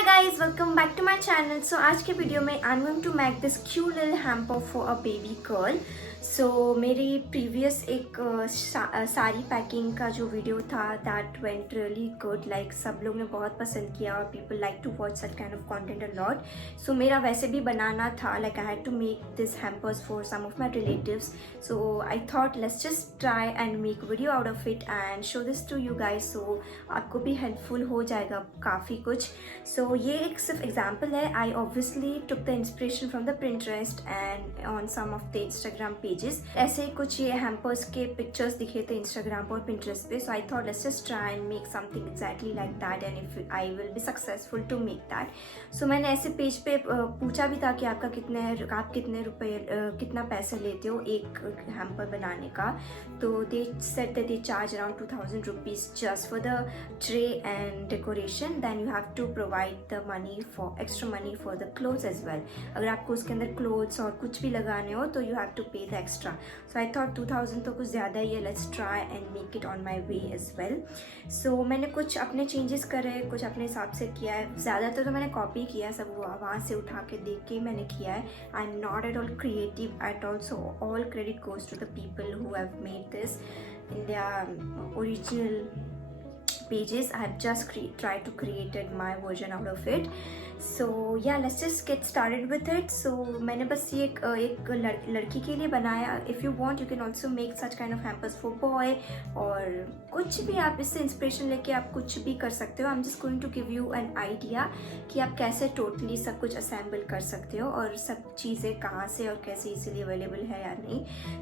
Hi guys, welcome back to my channel. So आज के video में I'm going to make this cute little hamper for a baby girl. So मेरी previous एक sari packing का जो video था that went really good. Like सब लोग ने बहुत पसंद किया और people like to watch that kind of content a lot. So मेरा वैसे भी बनाना था, like I had to make this hampers for some of my relatives. So I thought let's just try and make video out of it and show this to you guys. So आपको भी helpful हो जाएगा काफ़ी कुछ. So ये एक सिर्फ example है. I obviously took the inspiration from the Pinterest and on some of the Instagram pages. ऐसे ही कुछ ये hampers के pictures दिखे थे Instagram पर Pinterest पे. So I thought let's just try and make something exactly like that and if I will be successful to make that. So मैंने ऐसे पेज पे पूछा भी था कि आप कितने रुपए कितना पैसे लेते हो एक hamper बनाने का. तो they said that they charge around 2000 rupees just for the tray and decoration. Then you have to provide the money for extra money for the clothes as well. अगर आपको उसके अंदर clothes और कुछ भी लगाने हो तो you have to pay the extra. So I thought 2000 तो कुछ ज़्यादा ही है. Let's try and make it on my way as well. So मैंने कुछ अपने changes करे, कुछ अपने हिसाब से किया है. ज़्यादातर तो मैंने कॉपी किया, सब वहाँ से उठा के देख के मैंने किया है. I'm not at all creative at all. So all credit goes to the people who have made this in their original pages. I have just tried to create my version out of it. So yeah, let's just get started with it. So मैंने बस ये एक लड़की के लिए बनाया. If you want you can also make such kind of hampers for boy और कुछ भी आप इससे इंस्पिरेशन लेके आप कुछ भी कर सकते हो. I'm just going to give you an idea कि आप कैसे टोटली सब कुछ असेंबल कर सकते हो और सब चीज़ें कहाँ से और कैसे इजीली अवेलेबल है या नहीं.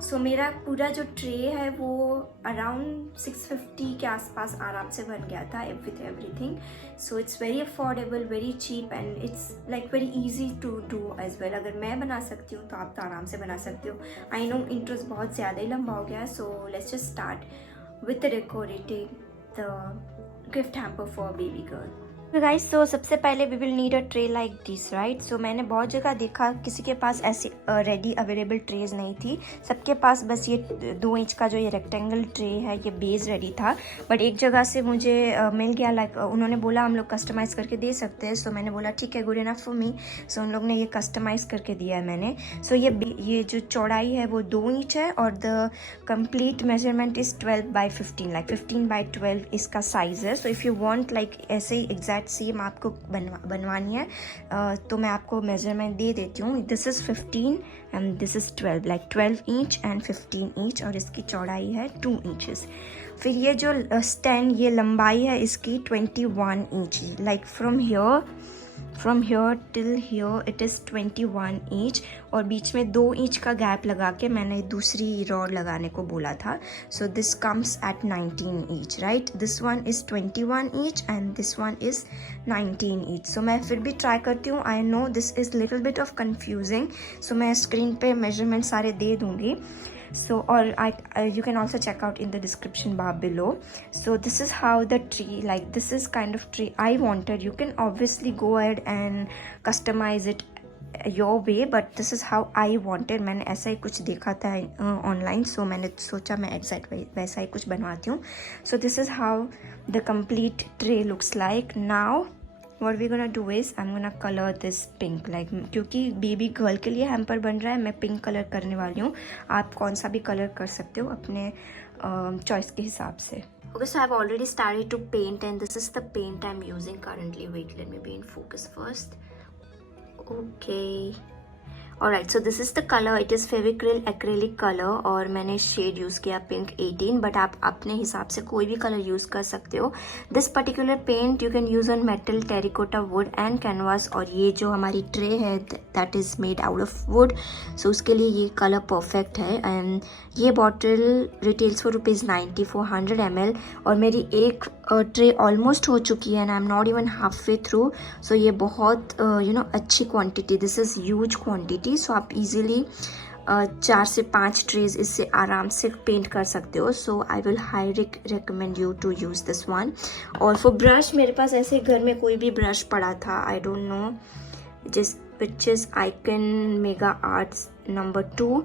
So मेरा पूरा जो ट्रे है वो अराउंड 650 के आसपास आराम से बन गया था with everything. So it's very affordable, very cheap and it's like very easy to do as well. अगर मैं बना सकती हूँ तो आप तो आराम से बना सकते हो. I know intro बहुत ज़्यादा ही लंबा हो गया. So let's just start with the decorating the gift hamper for a baby girl. तो गाइस, तो सबसे पहले we will need a tray like this, right. So मैंने बहुत जगह देखा किसी के पास ऐसी रेडी अवेलेबल ट्रेज नहीं थी. सबके पास बस ये 2 इंच का जो ये रेक्टेंगल ट्रे है ये बेस रेडी था. बट एक जगह से मुझे मिल गया, लाइक उन्होंने बोला हम लोग कस्टमाइज़ करके दे सकते हैं. सो मैंने बोला ठीक है, गुड इनफ फॉर मी. सो उन लोग ने ये कस्टमाइज़ करके दिया है मैंने. सो ये जो चौड़ाई है वो 2 इंच है और the complete measurement is 12 by 15, like 15 by 12 इसका साइज़ है. So if you want like ऐसे ही एग्जैक्ट सेम आपको बनवानी है तो मैं आपको मेजरमेंट दे देती हूँ. This is 15 and this is 12, like 12 inch and 15 inch और इसकी चौड़ाई है 2 इंचेस. फिर ये जो स्टैंड ये लंबाई है इसकी 21 inch, like from here till here it is 21 inch और बीच में 2 इंच का गैप लगा के मैंने दूसरी रॉड लगाने को बोला था. So this comes at 19 inch, right. This one is 21 inch and this one is 19 inch. So मैं फिर भी ट्राई करती हूँ. I know this is little bit of confusing. So मैं स्क्रीन पे मेजरमेंट सारे दे दूँगी. So or you can also check out in the description bar below. So this is how the tree, like this is kind of tree I wanted. You can obviously go ahead and customize it your way, but this is how I wanted. मैंने ऐसा ही कुछ देखा था online, so मैंने सोचा मैं exact वैसा ही कुछ बनवाती हूँ. So this is how the complete tray looks like. Now what we're gonna do is I'm gonna color this pink, like क्योंकि बेबी गर्ल के लिए हैम्पर बन रहा है मैं पिंक कलर करने वाली हूँ. आप कौन सा भी कलर कर सकते हो अपने चॉइस के हिसाब से. Okay, so I've already started to paint and this is the paint I'm using currently. Wait, let me be in focus first. Okay. Alright, so this is the color. It is Fevicryl acrylic color और मैंने shade use किया pink 18, but आप अपने हिसाब से कोई भी colour use कर सकते हो. This particular paint you can use on metal, terracotta, wood and canvas. और ये जो हमारी ट्रे है that is made out of wood. So उसके लिए ये कलर परफेक्ट है. एंड ये bottle retails for ₹90 for 100 ml और मेरी एक ट्रे ऑलमोस्ट हो चुकी है and I am not even half way through. So ये बहुत अच्छी quantity, this is huge quantity. So आप इजीली 4 से 5 ट्रेज इससे आराम से पेंट कर सकते हो. So I will highly recommend you to use this one. और फॉर ब्रश मेरे पास ऐसे घर में कोई भी ब्रश पड़ा था, आई डोंट नो, जिस which is icon mega arts number 2.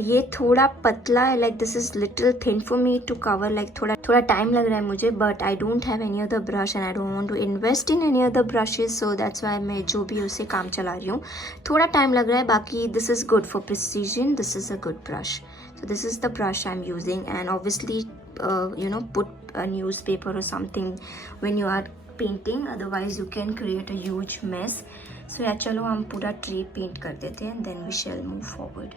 ये थोड़ा पतला है, like this is little thin for me to cover, like थोड़ा टाइम लग रहा है मुझे, but I don't have any other brush and I don't want to invest in any other brushes, so that's why मैं जो भी उससे काम चला रही हूँ. थोड़ा टाइम लग रहा है, बाकी this is good for precision, this is a good brush. So this is the brush I'm using, and obviously put a newspaper or something when you are painting, otherwise you can create a huge mess. So yeah, चलो हम पूरा tree paint कर देते हैं, then we shall move forward.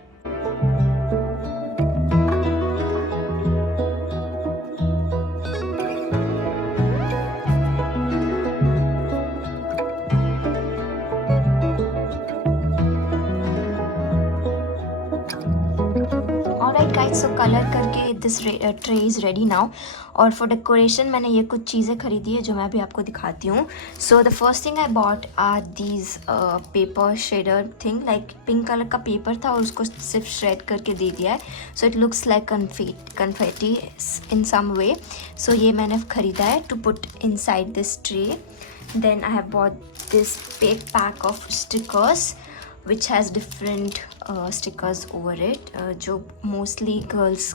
Alright guys, so colour करके this tray is ready now. और for decoration मैंने ये कुछ चीज़ें खरीदी है जो मैं अभी आपको दिखाती हूँ. So the first thing I bought are these paper shredder thing, like pink colour का पेपर था और उसको सिर्फ श्रेड करके दे दिया है. So it looks like confetti in some way. So ये मैंने खरीदा है to put inside this tray. Then I have bought this big pack of stickers which has different stickers over it, जो mostly girls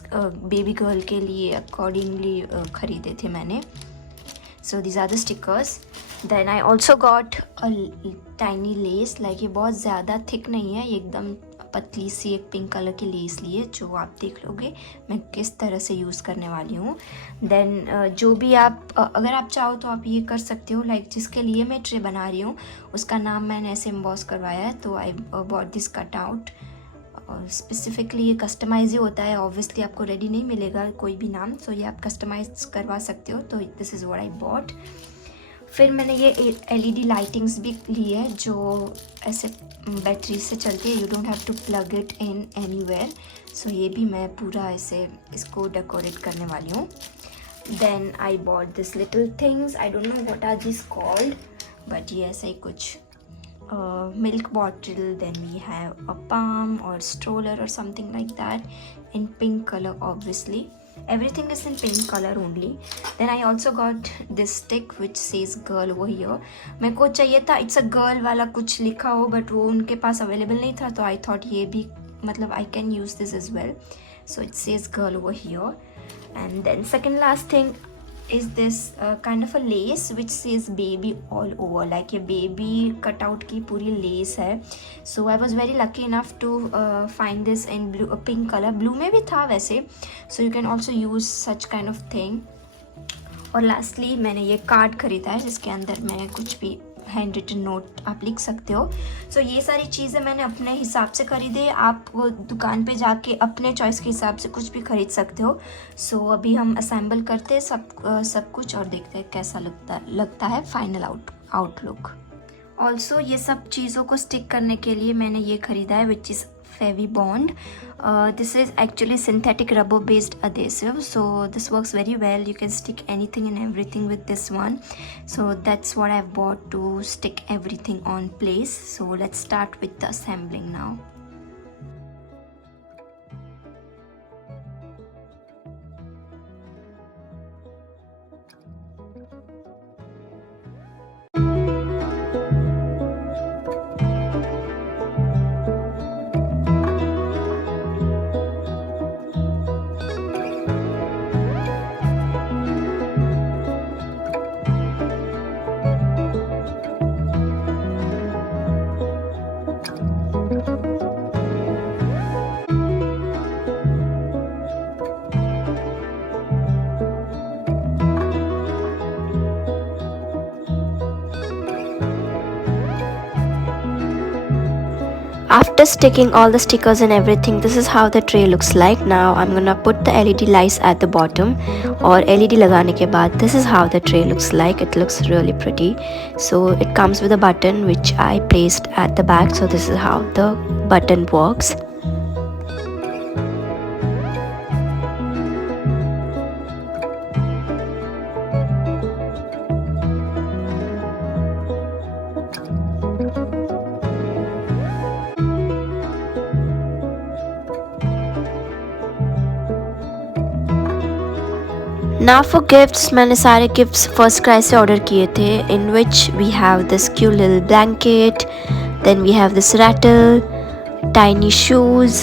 baby girl के लिए accordingly खरीदे थे मैंने. So these are the stickers. Then I also got a tiny lace, like ये बहुत ज़्यादा thick नहीं है, ये एकदम पतली सी एक पिंक कलर की लेस ली है, जो आप देख लोगे मैं किस तरह से यूज़ करने वाली हूँ. देन जो भी आप अगर आप चाहो तो आप ये कर सकते हो, लाइक जिसके लिए मैं ट्रे बना रही हूँ उसका नाम मैंने ऐसे एम्बॉस करवाया है. तो आई bought this cut out. Specifically ये कस्टमाइज ही होता है, ऑब्वियसली आपको रेडी नहीं मिलेगा कोई भी नाम, सो ये आप कस्टमाइज करवा सकते हो. तो this is what I bought. फिर मैंने ये LED लाइटिंग्स भी ली है जो ऐसे बैटरी से चलती है, you don't have to plug it in anywhere. So ये भी मैं पूरा ऐसे इसको डेकोरेट करने वाली हूँ. Then I bought this little things, I don't know what are this called, but ये ऐसा ही कुछ milk bottle. Then we have a palm or stroller or something like that in pink color. Obviously everything is in pink color only. Then I also got this stick which says girl over here. मेरे को चाहिए था it's a girl वाला कुछ लिखा हो, but वो उनके पास अवेलेबल नहीं था, तो I thought ये भी मतलब I can use this as well. So it says girl over here. And then second last thing is this kind of a lace which says baby all over, like ये baby cutout की पूरी lace है. So I was very lucky enough to find this in blue, pink color. blue में भी था वैसे, so you can also use such kind of thing. और lastly मैंने ये कार्ड खरीदा है जिसके अंदर मैं कुछ भी हैंड रिटन नोट आप लिख सकते हो. सो ये सारी चीज़ें मैंने अपने हिसाब से खरीदे, आप दुकान पे जाके अपने चॉइस के हिसाब से कुछ भी खरीद सकते हो. सो अभी हम असेंबल करते हैं सब कुछ और देखते हैं कैसा लगता है फाइनल आउटलुक. ऑल्सो ये सब चीज़ों को स्टिक करने के लिए मैंने ये ख़रीदा है which is Fevibond. This is actually synthetic rubber based adhesive, so this works very well. You can stick anything and everything with this one. So that's what I've bought to stick everything on place. So let's start with the assembling now. After sticking all the stickers and everything, this is how the tray looks like. Now I'm gonna put the LED lights at the bottom. और LED लगाने के बाद this is how the tray looks like. It looks really pretty. So it comes with a button which I placed at the back. So this is how the button works. Now for gifts, मैंने सारे gifts first cry से order किए थे, in which we have this cute little blanket, then we have this rattle, tiny shoes,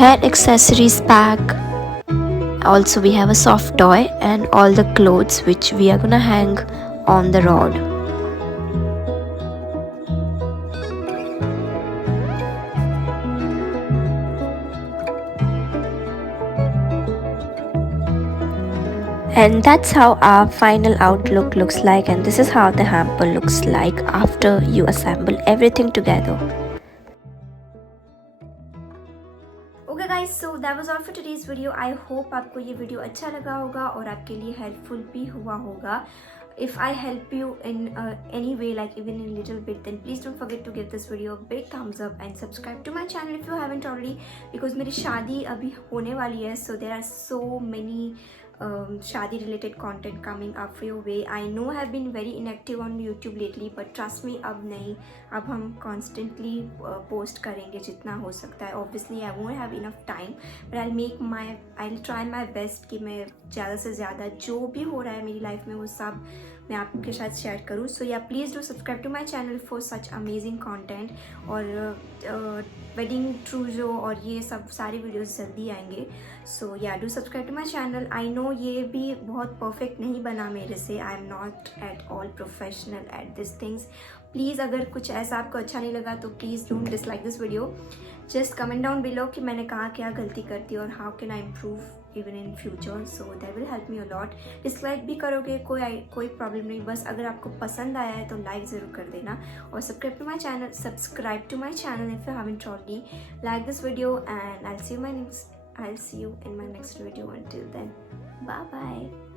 hair accessories pack. Also we have a soft toy and all the clothes which we are gonna hang on the rod. And that's how our final outlook looks like, and this is how the hamper looks like after you assemble everything together. Okay guys, so that was all for today's video. I hope आपको ये video अच्छा लगा होगा और आपके लिए helpful भी हुआ होगा. If I help you in any way, like even in a little bit, then please don't forget to give this video a big thumbs up and subscribe to my channel if you haven't already, because मेरी शादी अभी होने वाली है, so there are so many शादी related content coming up your way. I know I have been very inactive on YouTube lately, but trust me, अब नहीं, अब हम constantly post करेंगे जितना हो सकता है. Obviously I won't have enough time, but I'll try my best कि मैं ज़्यादा से ज़्यादा जो भी हो रहा है मेरी लाइफ में वो सब मैं आपके साथ शेयर करूँ. So yeah please do subscribe to my channel for such amazing content. और वेडिंग ट्रूजो और ये सब सारे वीडियोस जल्दी आएंगे. So yeah do subscribe to my channel. I know ये भी बहुत परफेक्ट नहीं बना मेरे से. I am not at all professional at this things. Please अगर कुछ ऐसा आपको अच्छा नहीं लगा तो please don't dislike this video. Just comment down below कि मैंने कहा क्या गलती करती और how can I improve even in future. So that will help me a lot. Dislike भी करोगे कोई प्रॉब्लम नहीं. बस अगर आपको पसंद आया है तो लाइक ज़रूर कर देना और subscribe to my channel if you haven't already. Like this video and I'll see you in my next video. Until then, bye bye.